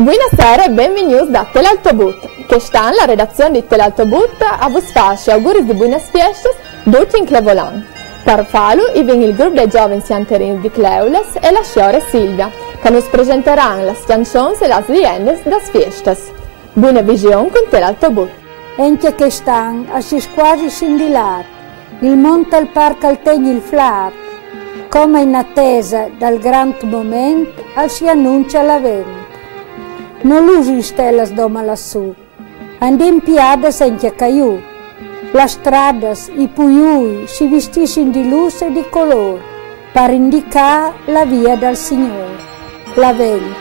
Buonasera e benvenuti da Telaltobut, che sta nella redazione di Telaltobut a vos face auguri di buone feste tutti in Clevoland. Per farlo, viene il gruppo dei giovani sianterini di Cleules e la signora Silvia, che ci presenteranno le canzoni e le leyendas delle feste. Buona visione con Telaltobut. Anche che stanno, si quasi scindilat, il monte al parco al tegno il flat, come in attesa dal grande momento, si annuncia l'avvento. Non usi stelle doma lassù, andiamo piada senza caiù, le strade, i puiui si vestiscono di luce e di colore per indicare la via del Signore, l'avvento.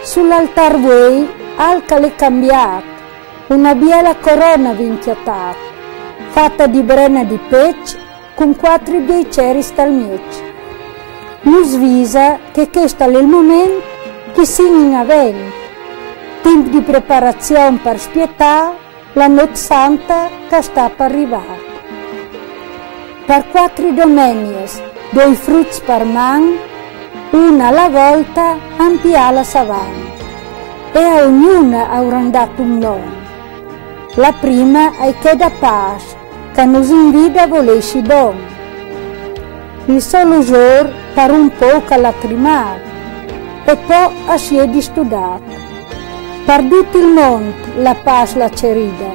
Sull'altar vuoi, alca le cambiato, una biela corona vinchiatata, fatta di brena di pece con 4 bieceri stalmieci. Non svisa che questo è il momento che si avvento, tempo di preparazione per spietare la notte santa che sta per arrivare. Per 4 domeniche, 2 frutti per man, una alla volta ampia la savana, e a ognuna avranno dato un nome. La prima è che da pace, che nos invita a volerci buono. Il solo giorno per un po' che la trimare, e poi si è di studiato. Per tutto il mondo la pace la cerida,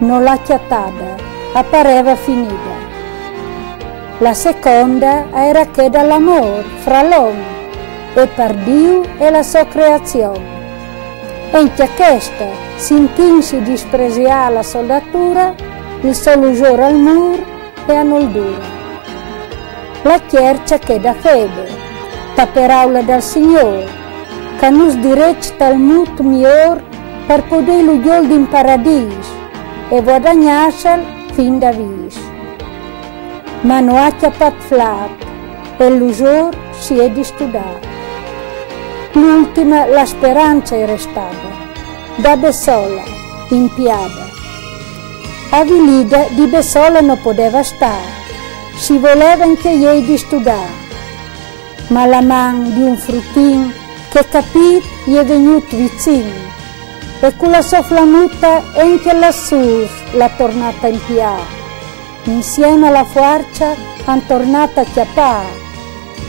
non la chiattata, appareva finita. La seconda era che dall'amore fra l'uomo e per Dio e la sua creazione. Anche questa si intinse dispreziare la soldatura, il solo giorno al muro e a noldura. La chiercia che da fede, ta parola del Signore, che nos diretta al muto miglior per poter l'ugliol in paradiso e guadagnarsel fin da vis. Ma non ha chiappat flat e l'usor si è di studiare. L'ultima, la speranza è restata, da Bessola, in piada. A Vilida di Bessola non poteva stare, si voleva anche lei di studiare, ma la man di un fruttin che capit gli è venuto vicino e con la sua flamuta anche lassù l'ha tornata in piare. Insieme alla forza han tornata a chiappare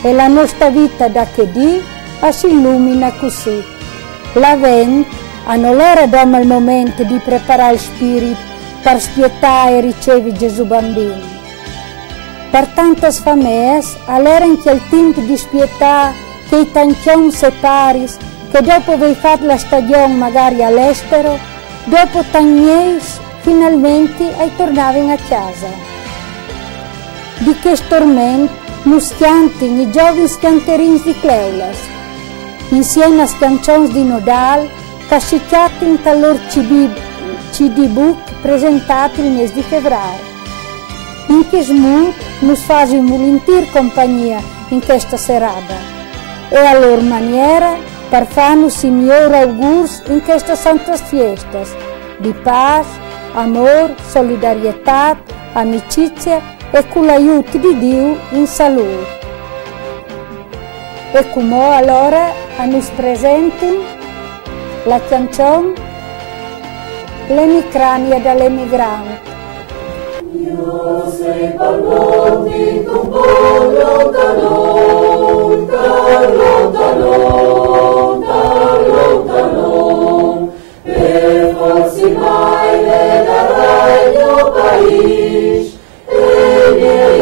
e la nostra vita da che dì si illumina così. L'avvento non era dopo il momento di preparare il spirito per spietare e ricevere Gesù bambino. Per tante famiglie all'era anche il tempo di spietare che i tanchioni separis, che dopo aver fatto la stagione magari all'estero, dopo tannies finalmente tornavano a casa. Di che tormento muschianti i giovani schianterini di Cleules, insieme a scancioni di Nodal, cascicciati in tal CD book presentati il mese di febbraio. In che smoot nos fazem volentieri compagnia in questa serata e a loro maniera per farnos i migliori auguri in queste sante feste di pace, amore, solidarietà, amicizia e con l'aiuto di Dio in salute. E come allora a nos presenti la canzone L'emicrania dall'emigrante. Io sei palmotti tu voglio talon, talon, talon, talon, talon, e forse mai vedrai il mio paese, e miei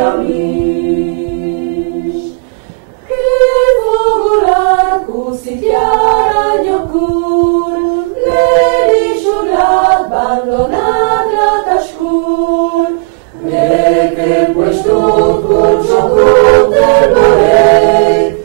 amici, che fogolar così chiara il mio cur, le risciugat abbandonat e che questo cuccio del vorrei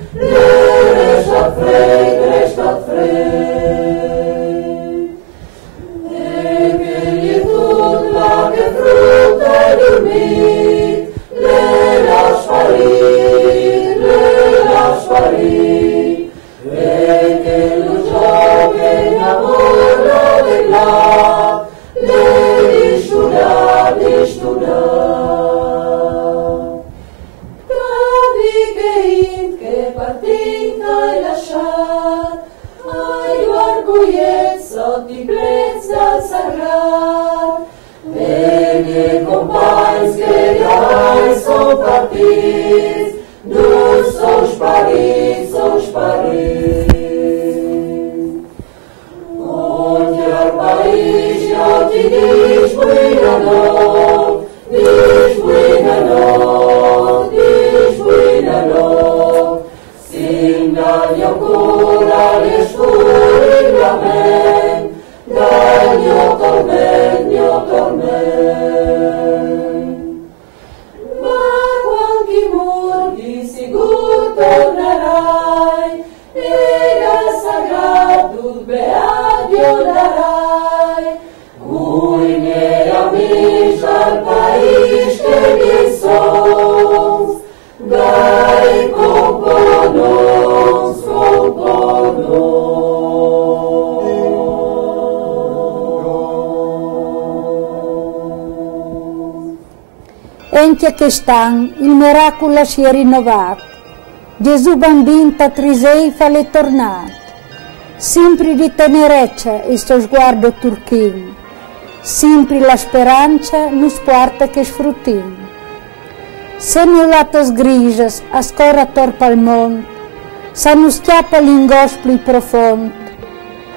dagli cura le sfurimament, dagli torment. Ma quanti morti sigur tornerai, e al sagrato beato darai, cui miei amici al país che vi sons, dai componos, Enche che stan, il miracolo si è rinnovato. Gesù bambino da Triseifa è tornato. Sempre di tenerezza il suo sguardo turchino. Sempre la speranza nos porta che sfruttino. Se nulatas grigias a scorra torpa al mondo, sa nos chiappa l'ingos più profondo,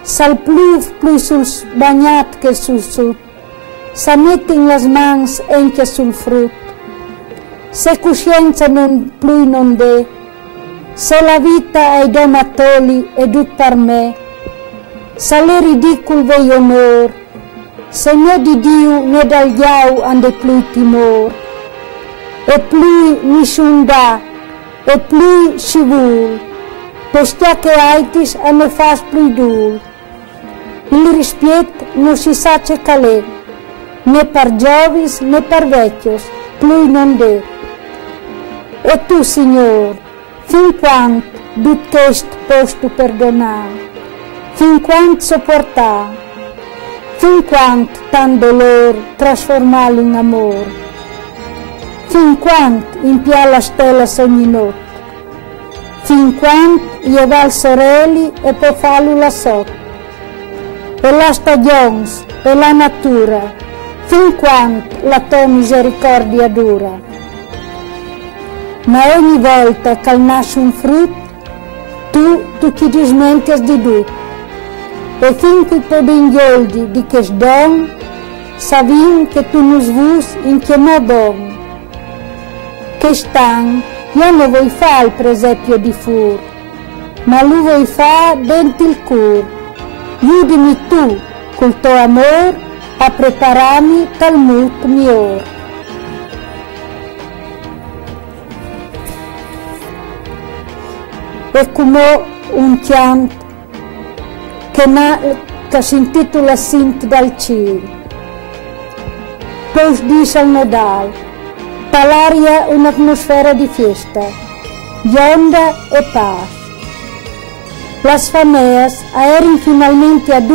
sal pluv più sul bagnat che sul sud, sa mette in las mans enche sul frutto. Se coscienza non più non de, se la vita ai domatoli e dut per me, se le ridicol vei onor, se né di Dio né dal Giau ande più timor, e più nessun dà, e più si vuol, postia che aitis a ne fas più dul. Il rispetto non si sa ce calè, né per giovis né per vecchios, più non de. E tu, Signor, fin quanto dut ch'est posto perdonar, fin quanto sopportar, fin quanto tan dolor trasformarlo in amor, fin quanto impia la stella ogni notte, fin quanto llevar sorelli e poi farlo la sotto, e la stagione e la natura, fin quanto la tua misericordia dura. Ma ogni volta che nasce un frutto, tu ti dismenti di tutto. E finché tu ingoldi di che don, savim che tu nos vus in chiamò bon. Che stan, io non vuoi fare il presepio di fur, ma lui vuoi fare dentro il cur. Aiutami tu, col tuo amor, a prepararmi Talmud miglior. E come un canto che si intitola Sint dal cielo. Poi dice al nodal, palaria un'atmosfera di festa, gionda e pace. Las famiglie erano finalmente ad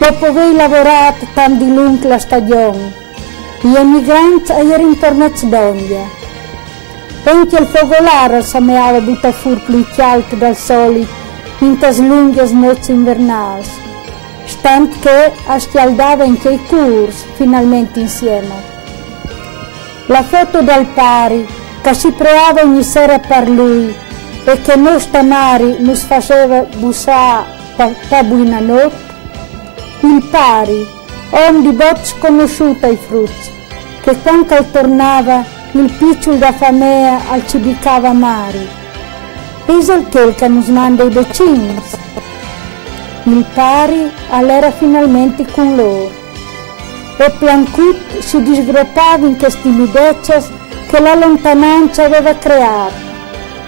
dopo aver lavorato tanto di lungo la stagione. Gli emigranti erano tornati d'Ondia. Anche il focolare s'ameava buttare fuori più alto dal solito in tas lunghe notti invernali, stante che ascialdava anche i curs finalmente insieme. La foto del pari che si provava ogni sera per lui e che noi stamari nos faceva bussare per buona notte, il pari, uomo di bot sconosciuto ai frutti, che quando tornava il picciolo da famiglia al cibicava mari. È quel che nos manda i vicini. Il pari all'era finalmente con loro. E Plancut si disgroppava in queste timidezze che la lontananza aveva creato,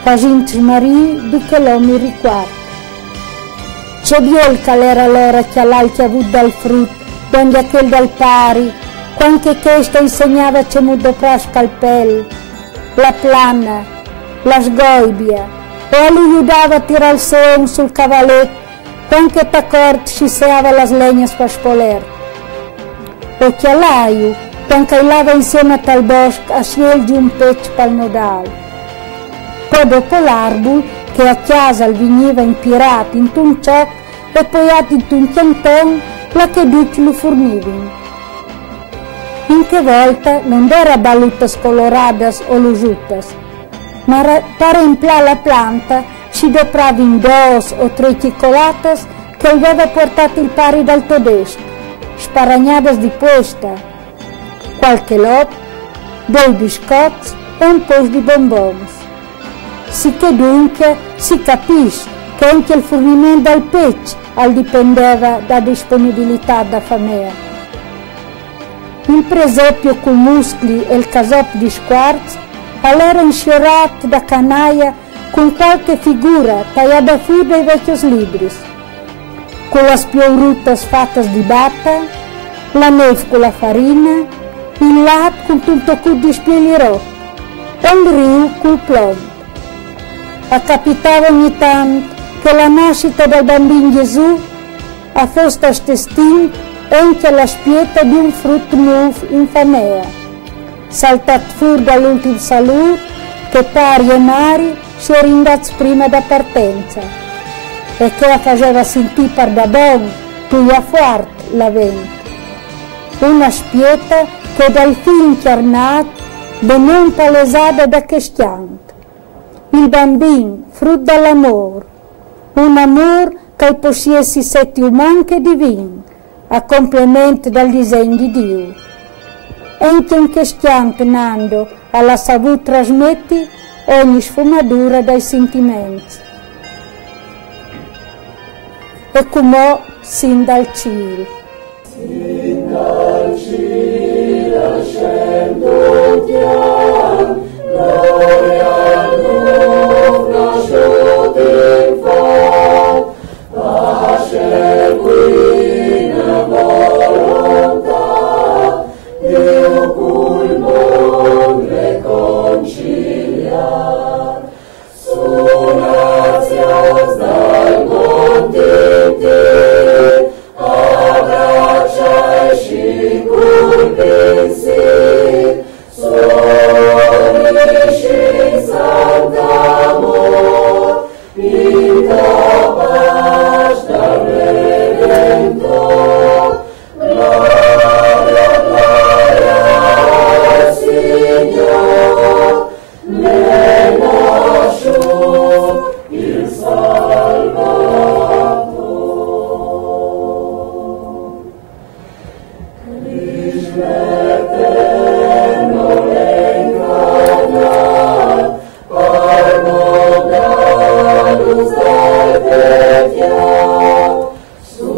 quasi in Marie di che l'uomo ricorda. C'è Biolca l'era l'ora che all'altra avuto dal frutto, donde aquel dal pari, quando questa insegnava c'è mudo pra scalpel, la plana, la sgoibia, e a lui aiutava a tirare il seon sul cavalletto, quando t'accordi ci seava le legna per spoler. O chialaio, quando lava insieme al bosco a scegliere un pezzo per il nodale. Poi dopo l'arbol, che a casa veniva impirato in un ciocco e poi in un canton, la che tutti lo fornivano. In che volta non era balutas coloradas o lusutas, ma per emplare la planta si doprava in 2 o 3 chicolatas che aveva portato il pari dal tedesco, sparagnadas di posta, qualche lop, 2 biscotti e un po' di bonbons. sicché dunque si capisce che anche il fornimento del pesce dipendeva da disponibilità da famiglia. Il presepio con muscoli e il casotto di squarzo era insciorato da canaia con qualche figura tagliata fuori dai vecchi libri, con le spiorute fatte di bata, la neve con la farina, il latte con tutto culo di spiegli rotti e il riu col plombo. Capitava ogni tanto che la nascita del bambino Gesù fosse stestinta anche la spieta di un frutto nuovo in famiglia, saltato fuori dall'ultimo saluto che pari e mari si era indato prima da partenza e che la faceva sentire per da buono più a forte la vento. Una spieta che dal fin chiarnato ben non palesata da che stianto. Il bambino, frutto dell'amore, un amore che possiede setti umani che divino, a complemento del disegno di Dio. Anche in che stianto Nando alla saputo trasmetti ogni sfumatura dai sentimenti. E come sin dal cielo. Sin dal cielo scendo chiaro, gloria al tuo nasciuto infant, pace guida volontà, Dio col mondo reconciliar, su nazioni dal monte te, abbracciaci col pensiero, sonisci sant'amor, in pace dal Redentor, gloria, gloria al Signore, ne nasciò il Salvatore. L'Eterno l'incarnat, pardonadus dai peccat, su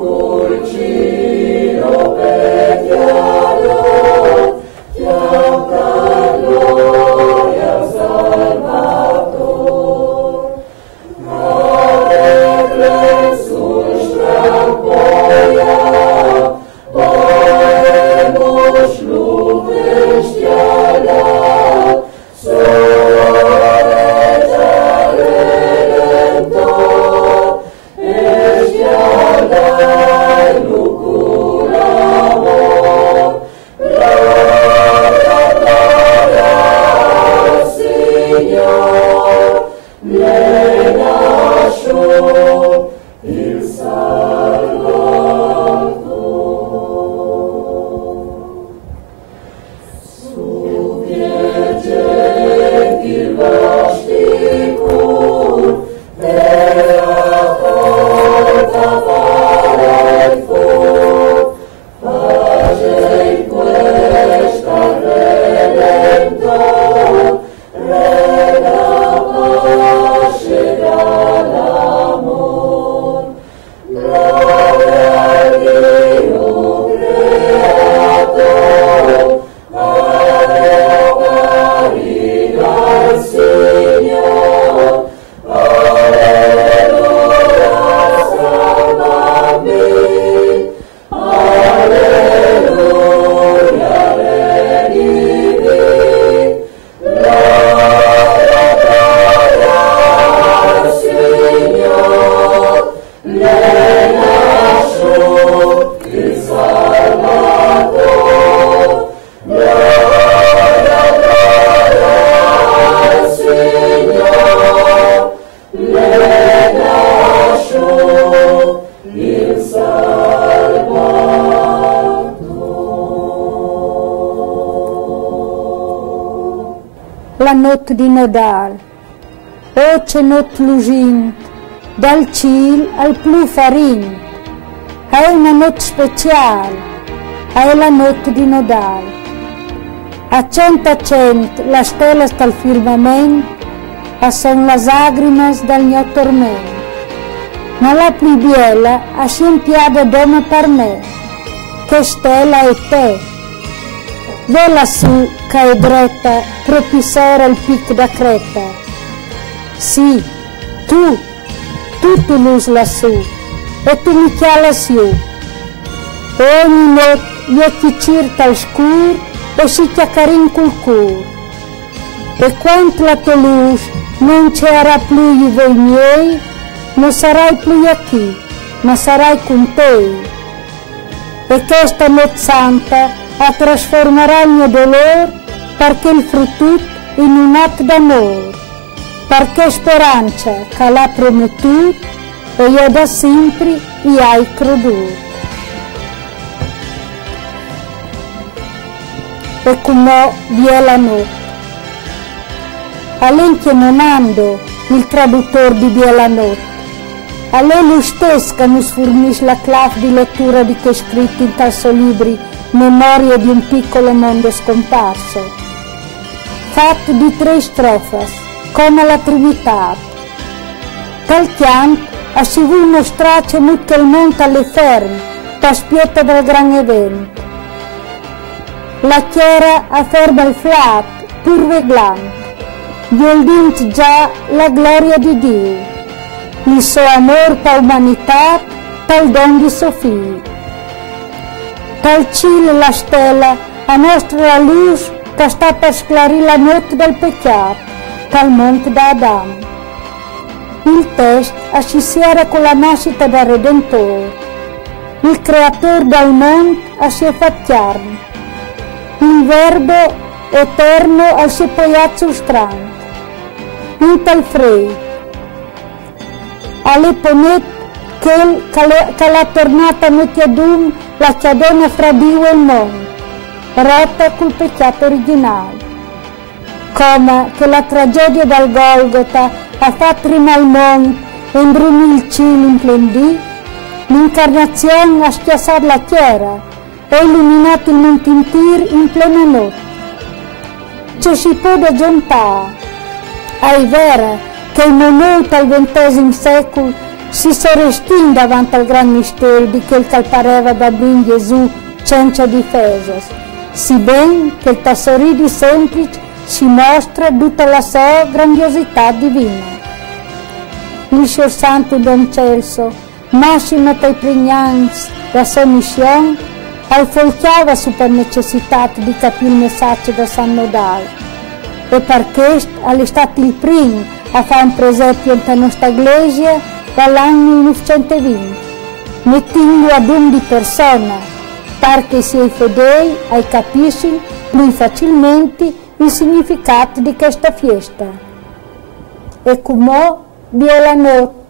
col cielo peccator, chiamta gloria al Salvator. Care sul strappoia, poemus lupestiala, soregia Redentor, estialai lucuramor, gloria, gloria al Signor, ne nasciò il Salvatore. Su piacenti il vostri cur, vera forza fare il fur, pace in questa Redentor, rega pace dall'amor, gloria a Dio Creator, Adeo Maria al Signor, alleluia salvami, alleluia redimi, gloria, gloria al Signor, ne nasciò il Salvatore, gloria, gloria al Signor, ne nasciò il Salvatore. La notte di Nodal, voce notte lucente, dal ciel al blu farin, è una notte speciale, è la notte di Nodal. A cento la stella sta al firmamento, son las lágrimas del mio tormento. Ma la più bella ha scempiato doma per me, che stella è te. Ve lassù che è dretta, proprio sera il pic da Creta. Sì, tu luz lassù, e tu mi chialas io. E ogni notte io ti circa al scuro e si chiaccarin col cuore. E quando la tua luce non c'era più i voi miei, non sarai più qui, ma sarai con te. E questa notte santa trasformerà il mio dolore perché il frutto in un atto d'amore, perché speranza che l'ha promettuto e io da sempre gli hai creduto. E come vi è la notte. A lei che non ando il traduttore di Via la notte. A lei lui stesso che ci fornisce la clave di lettura di che scritti in tal suo libri Memorie di un piccolo mondo scomparso. Fatto di 3 strofe, come la Trinità. Tal chianto ha si vuol mostrarci che il mondo alle ferme, per spietta del gran evento. La chiara afferma il flat, pur veglante, violint già la gloria di Dio, il suo amor per l'umanità, tal don di suo figlio. Tal cielo la stella, a nostra luce, che sta per sclarire la notte del peccato, tal monte da Adamo. Il testo associera con la nascita del Redentore, il creatore del mondo si è fatto carne, il verbo eterno si è poiato strano. In tal frei, alle ponette che la tornata mettiadum la chiadona fra Dio e il mondo, rotta col peccato originale. Come che la tragedia del Golgota ha fatto rimane il mondo e imbrunì il cielo in plendì, l'incarnazione ha schiassato la chiara e illuminato il monte intero in plena notte. Ci si può aggiuntare. È vero che il monolito al XX secolo si restin davanti al gran mistero di quel che pareva da ben Gesù senza difesa, si ben che il tassoridi semplice si mostra tutta la sua grandiosità divina. Il suo santo Don Celso, massima dei pregnanti da sua missione, alfolchiava su per necessità di capire il messaggio da San Nodale. E per questo è stato il primo a fare un presepio nella nostra iglesia dall'anno 1920, mettendo ad un di persona, perché se i fedeli capiscono più facilmente il significato di questa festa. E come vi è la notte.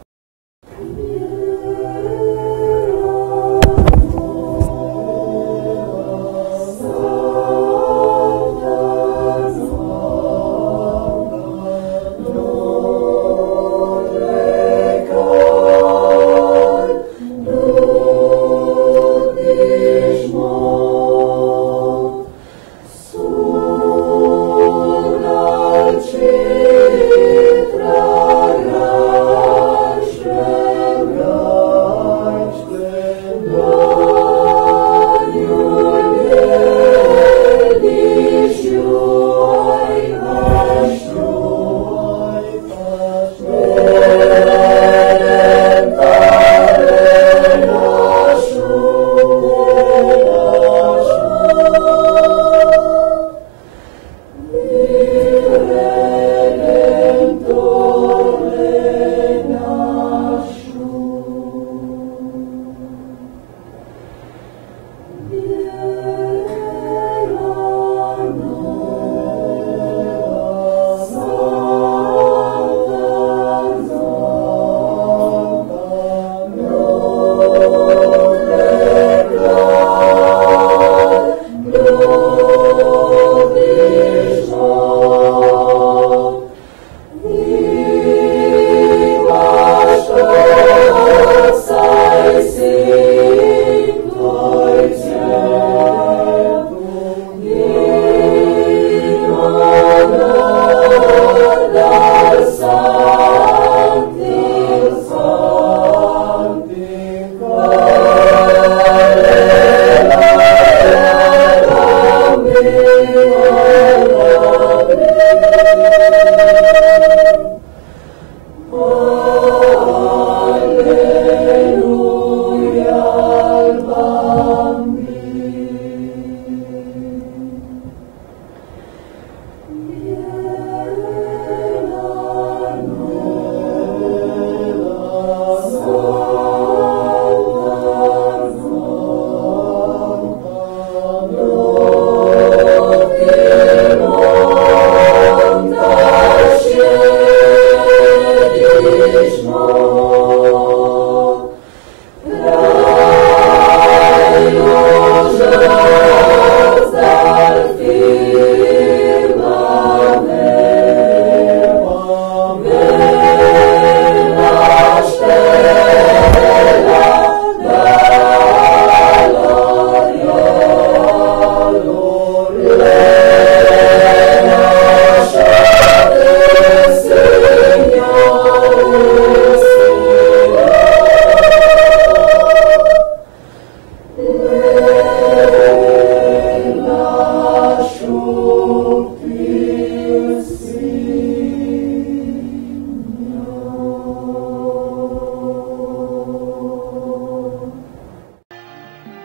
Citra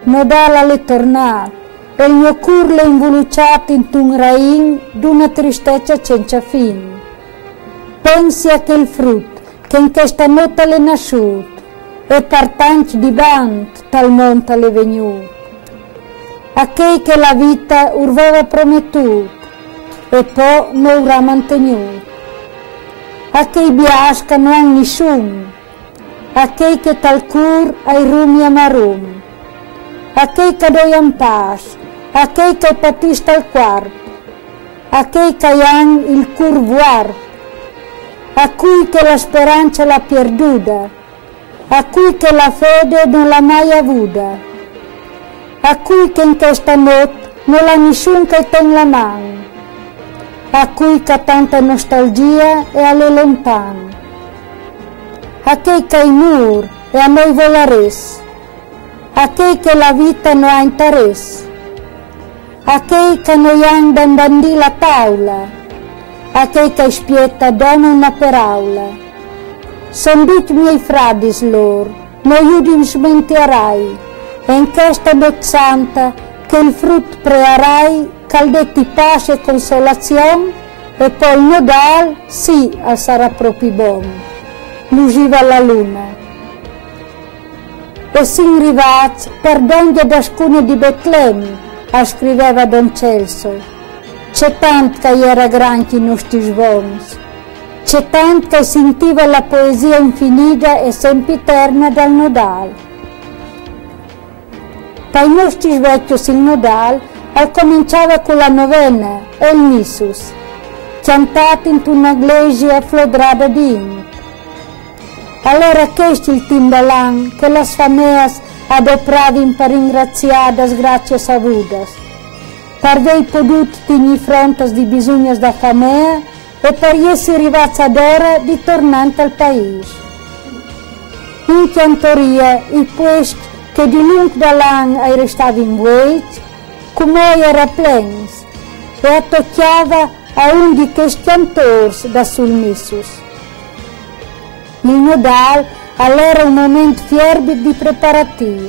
Nodal alle tornate e il mio cur l'è involucciato in un rain d'una tristezza senza fin. Pensi a quel frutto che in questa notte l'è nasciuto e partanci di band tal monte l'è venuto. A che la vita urvava promettuto e poi non avrà mantenuto. A che biasca non ha nessuno, a che tal cur ai rumi amarum. A che doi in pace, a che patista al quarto, a che han il cur vuarto, a cui che la speranza l'ha perduta, a cui che la fede non l'ha mai avuta, a cui che in questa notte non l'ha nessuno che ten la mano, a cui che ha tanta nostalgia e alle lontane, a che i mur e a noi volares, a che la vita non ha interesse, a che noi andan dandì la tavola, a che spietta dona una paraula. Son tutti miei fradis loro, non io di smentierai, e in questa notte santa che il frutto prearai, caldetti pace e consolazione, e poi il nodal, sì, sarà proprio buono. Luciva la luna. E si arrivati per donde d'ascune di Betlemme, scriveva Don Celso. C'è tanto che era grande i nostri svoni, c'è tanto che sentiva la poesia infinita e sempiterna dal nodal. Per i nostri vecchi il nodal cominciava con la novena e il missus, cantato in una iglesia flodrada di inni. Allora questo il timbalan che las fameas adopravin per ringraziadas gracias avudas, per vei podut tigni frontes di bisognas da famea e per essi arrivati ad ora di tornante al paese. In cantoria, il puesto che di lungo da l'anno restava in vuet, come era plens, e attocchiava a un di questi cantori da sul missus. Il nodal all'era un momento fierbi di preparativi,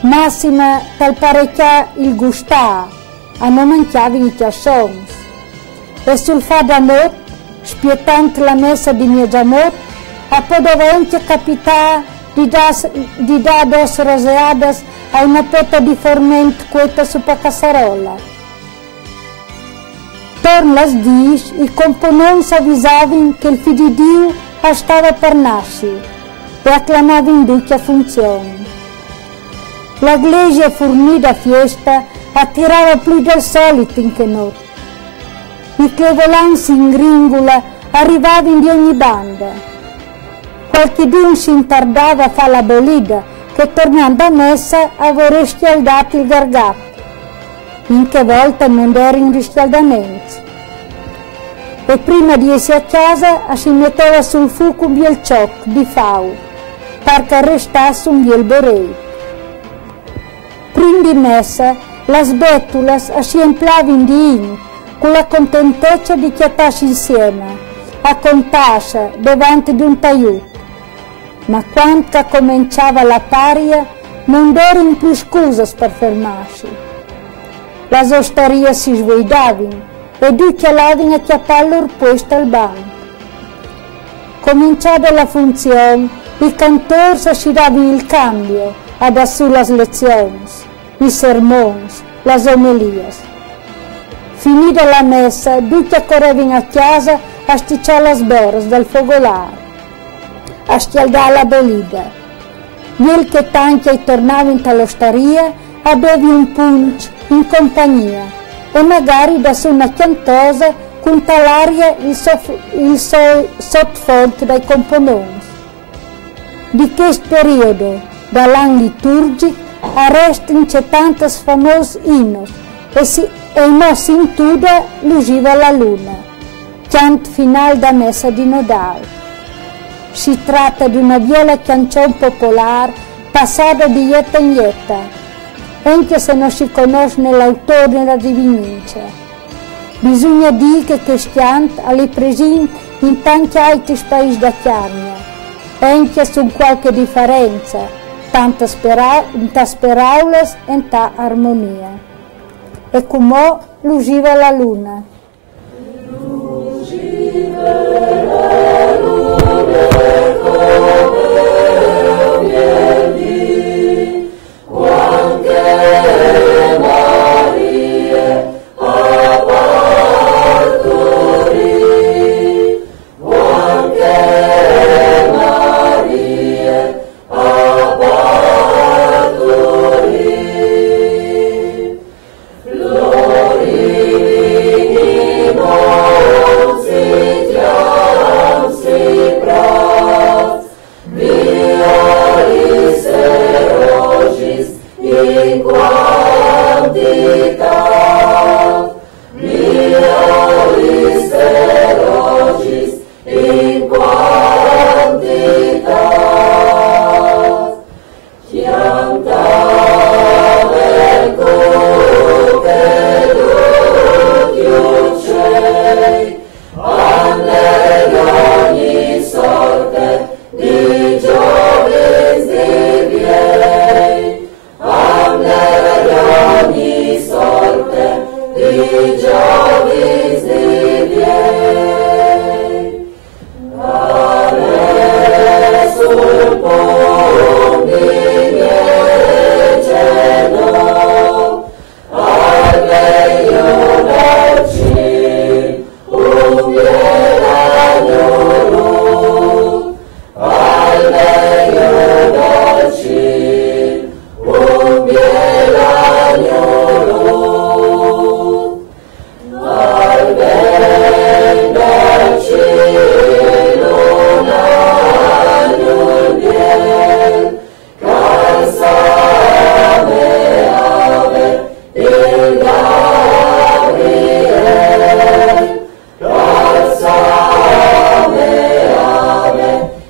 massima per parecchia il gustà, a non mangiare i chiassons. E sul fa da notte, spietante la messa di mia giamot, a podovente capità di da dos roseadas a una petta di formento queta su pa cassarola. Torn las dis, i components avvisavano che il figlio di Dio stava per nascere e acclamava in dubbia funzione. La iglesia fornita fiesta attirava più del solito in che notte. I clevolanzi in gringola arrivavano di ogni banda. Qualchedun si intardava a fare la bolida che tornando a messa aveva scaldato il gargatto. In che volta non era in riscaldamento. E prima di essere a casa si metteva sul fuoco un biel cioc di fau, perché restasse un biel borei. Prima di messa, le bettulas si emplavano di in, con la contentezza di chiatarsi insieme, a contarsi davanti di un taiuto. Ma quando cominciava la paria, non erano più scuse per fermarsi. Le osterie si sguidavano, e due chialavano a chiappare loro posto al banco. Cominciava la funzione, i cantori si davano il cambio, ad assù le lezioni, i sermoni, le omelias. Finita la messa, tutti correvano a casa a sticciare le sborre dal fogolare. a stialdare la belida. Nel che tanti tornavano all'osteria a bevi un punch in compagnia e magari da su una chiantosa con talaria il sottofolk dai componenti. Di questo periodo, dall'anno liturgico, arrestano c'è tanti famosi inni e non si intuda l'usiva la luna, chant finale da messa di Nodale. Si tratta di una viola canzone popolare passata di ietta in ietta, anche se non si conosce l'autore né la divinincia. Bisogna dire che questo canto è presente in tanti altri paesi da Chiarnia, anche su qualche differenza, tante parole e tanta armonia. E come l'usiva la luna.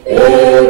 Il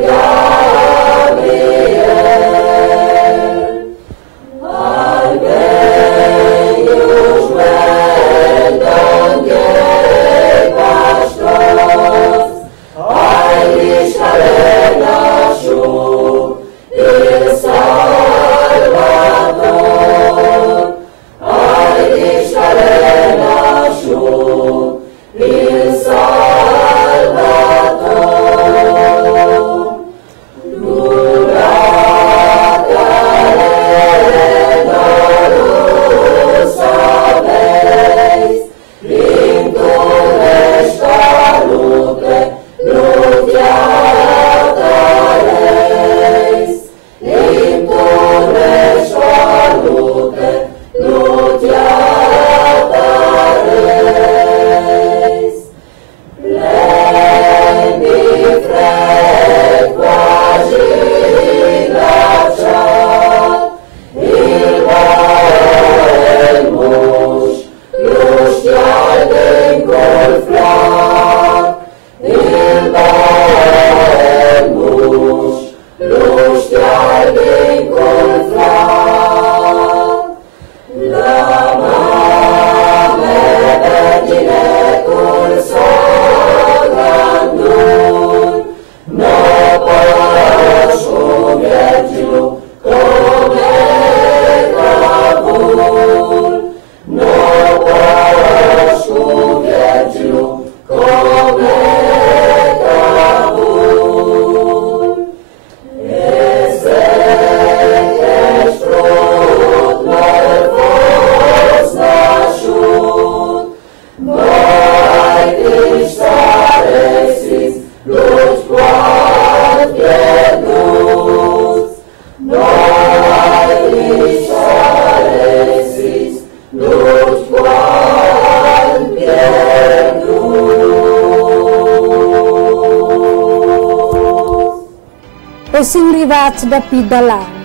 e si arrivati da Pidalan.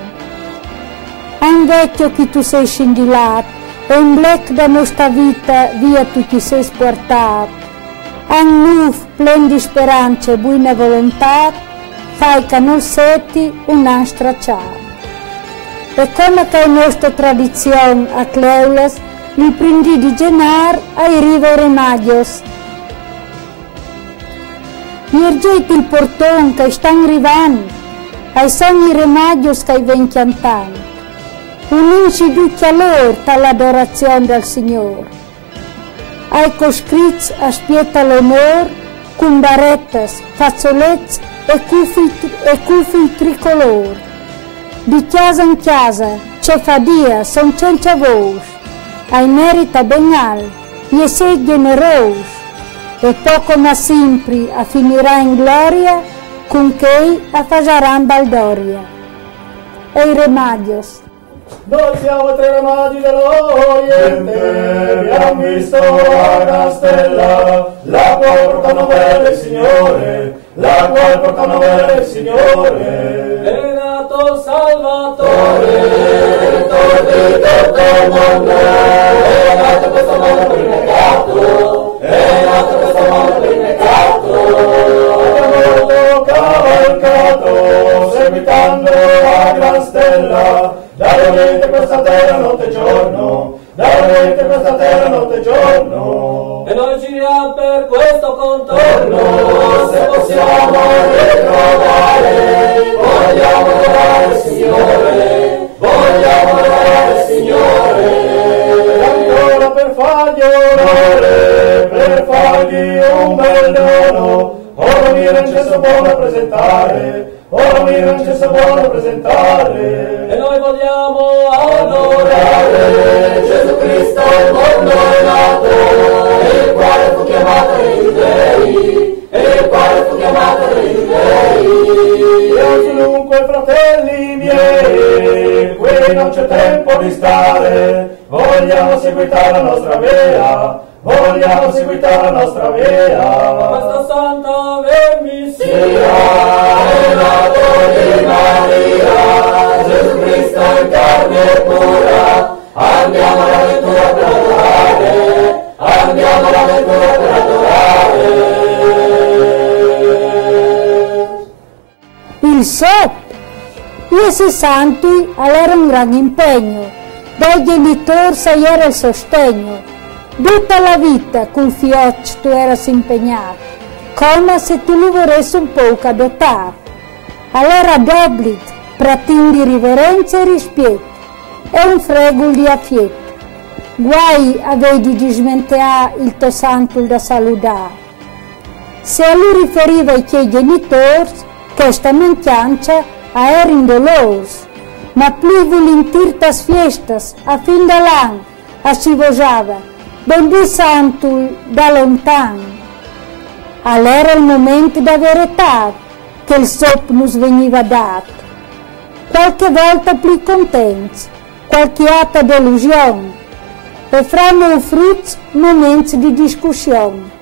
Un vecchio che tu sei scindilato, e un black da nostra vita via tu ti sei sportato. Un nuovo plen di speranze e buona volontà, fai che non senti un stracciato. E come che è nostra tradizione a Cleulas, il primi di gennaio arriva i remagios. Ergete il portone che stanno arrivando, ai sono i remagios che vengono cantando. Unisci di calore all'adorazione del Signore. Ai coscritti aspetta l'onore con barrettas, fazzoletti e cufi tricolori. Di casa in casa, c'è fadia, son senza voce, ai merita benal, e sei generoso, e poco ma sempre a finirà in gloria, con che a fasaran baldoria. E i remagios. Noi siamo tre remadi dell'Oriente, abbiamo visto la gran stella, la quale porta novella del Signore, la quale porta novella del Signore. È nato Salvatore, Redentore di tutto il mondo, è nato questo mondo per il peccato, è nato questo mondo per il peccato. Abbiamo cavalcato, seguitando la gran stella, dall'Oriente questa terra notte e giorno, dall'Oriente questa terra notte e giorno. E noi giriamo per questo contorno, se possiamo ritrovare, vogliamo adorare il Signore, vogliamo adorare il Signore. E ancora per fargli onore, per fargli un bel dono, ora mi rencesso buono a presentare, ora mi rencesso buono a presentare. E noi vogliamo adorare Gesù Cristo, il mondo è nato, il quale fu chiamato dai giudei, il quale fu chiamato dai giudei. E dunque, fratelli miei, qui non c'è tempo di stare, vogliamo seguitare la nostra via, vogliamo seguitare la nostra via. Questa santa vermissia è nato di Maria, Gesù Cristo in carne pura, andiamo all'avventura per adorare, andiamo all'avventura per adorare. Il SOP, questi santi era un gran impegno, dai genitori sai era il sostegno. Tutta la vita col fiocco tu eras impegnato, come se tu lo vorresti un po' adottare. Allora d'obbligo, pratin di riverenza e rispetto, e un fregul di affietto. Guai avevi di smentare il tuo santo da salutare. Se a lui riferiva ai tuoi genitori, questa mancanza era indolosa, ma più volentirtas fiestas, a fin dell'anno, si vosava, ben santo da lontano. Allora il momento da verità che il sop nos veniva dato. Qualche volta più contenti, qualche altra delusione, e fra noi frutti momenti di discussione.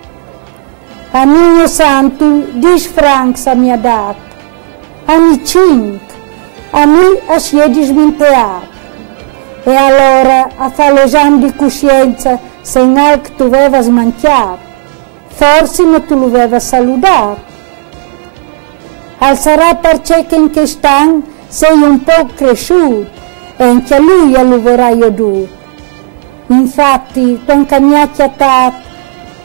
A mio santo 10 francs mi ha dato, a me 5, a me si è dismenteato. E allora a fare l'esame di coscienza se in algo tu aveva smancato, forse non tu lo aveva salutato. Al sarà perché in quest'anno sei un po' cresciuto e anche lui lo vorrai aiutato. Infatti, quando mi ha chiamato,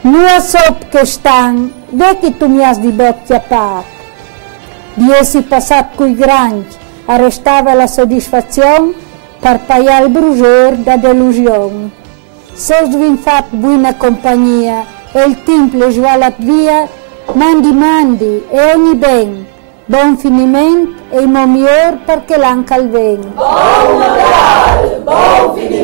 non so che stanno, vedi che tu mi hai di bocca chiappato. Di essi passato coi grandi, arrestava la soddisfazione per pagare il bruciore da delusione. Se ho fatto buona compagnia e il tempo le svalat via, mandi e ogni ben, buon finimento e il miglior perché l'anca il vento. Buon Natale, buon finimento.